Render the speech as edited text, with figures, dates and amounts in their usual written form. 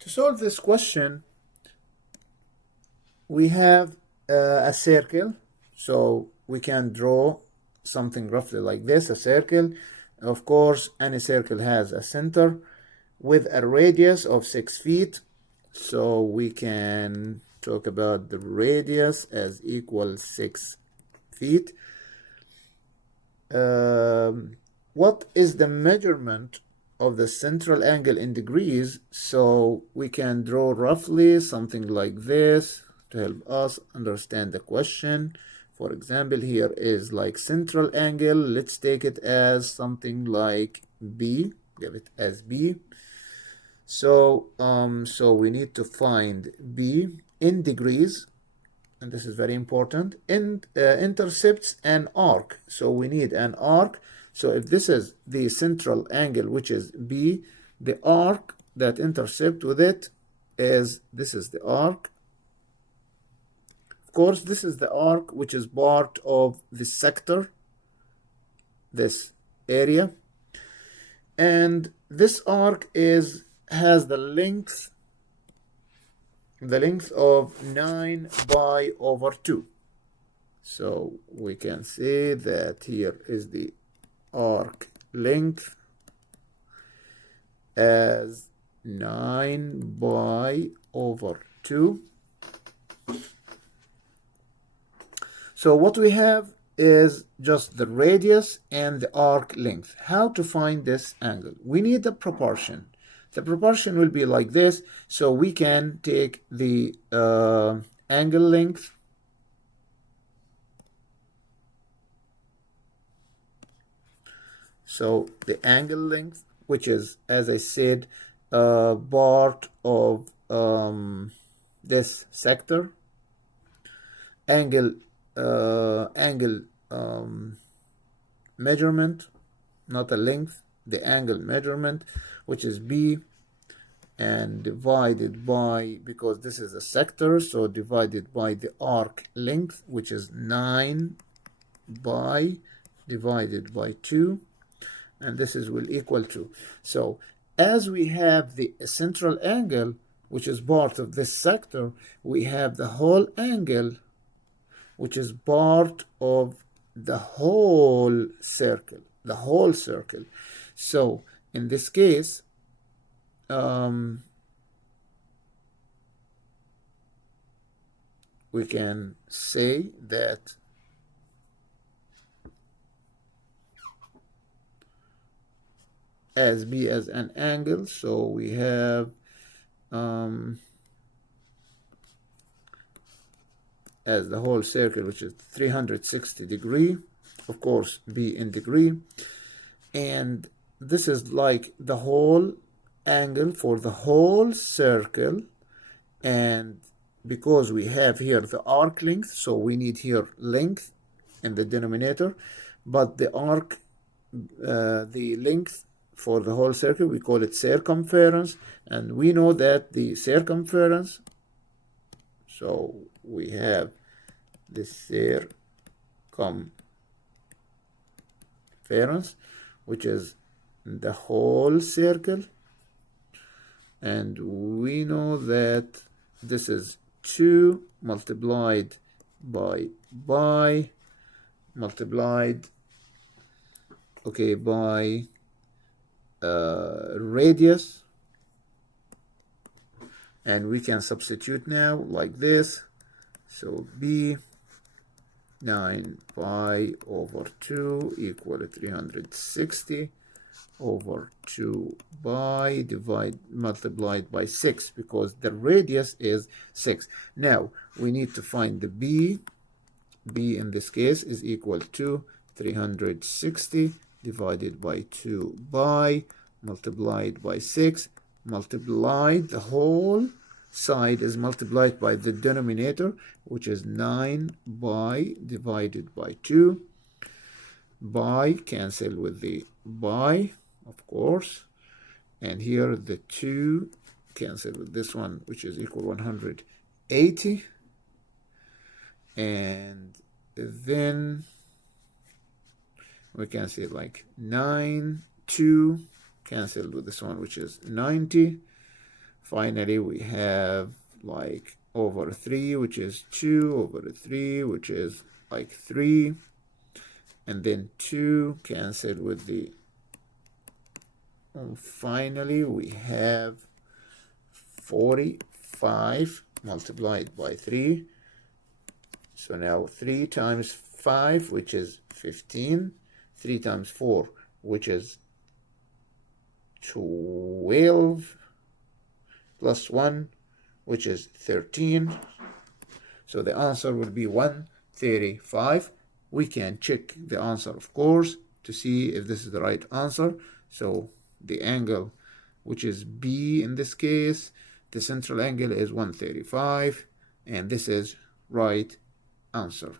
To solve this question, we have a circle, so we can draw something roughly like this, a circle. Of course, any circle has a center with a radius of 6 feet, so we can talk about the radius as equal 6 feet. What is the measurement of the central angle in degrees? So we can draw roughly something like this to help us understand the question. For example, here is like central angle. Let's take it as something like B. Give it as B. So we need to find B in degrees, and this is very important, intercepts an arc. So we need an arc. So if this is the central angle, which is B, the arc that intercept with it is, this is the arc. Of course, this is the arc which is part of the sector, this area. And this arc has the length of 9 pi over 2. So we can say that here is the arc length as 9 pi over 2. So what we have is just the radius and the arc length. How to find this angle? We need the proportion. The proportion will be like this. So we can take the angle length So the angle length, which is, as I said, part of this sector, angle measurement, not a length, the angle measurement, which is B, and divided by, because this is a sector, so divided by the arc length, which is 9 pi divided by 2, and this will equal to. So as we have the central angle, which is part of this sector, we have the whole angle, which is part of the whole circle, So in this case, we can say that as B as an angle, so we have as the whole circle, which is 360 degree, of course B in degree, and this is like the whole angle for the whole circle. And because we have here the arc length, so we need here length in the denominator, but the arc, the length for the whole circle, we call it circumference, and we know that the circumference, so we have the circumference, which is the whole circle, and we know that this is 2 multiplied by multiplied, okay, by radius, and we can substitute now like this. So B 9 pi over 2 equal to 360 over 2 pi multiplied by 6, because the radius is 6. Now we need to find the B. B in this case is equal to 360 divided by 2 pi multiplied by 6, multiplied, the whole side is multiplied by the denominator, which is 9 pi divided by 2. Pi cancel with the pi, of course, and here the 2 cancel with this one, which is equal 180, and then we can say like 9, 2 cancel with this one, which is 90, Finally, we have like over 3, which is 2, over 3, which is like 3, and then 2 cancelled with the, and finally we have 45 multiplied by 3. So now 3 times 5, which is 15, 3 times 4, which is 12, plus 1, which is 13. So the answer will be 135. We can check the answer, of course, to see if this is the right answer. So the angle, which is B in this case, the central angle is 135, and this is right answer.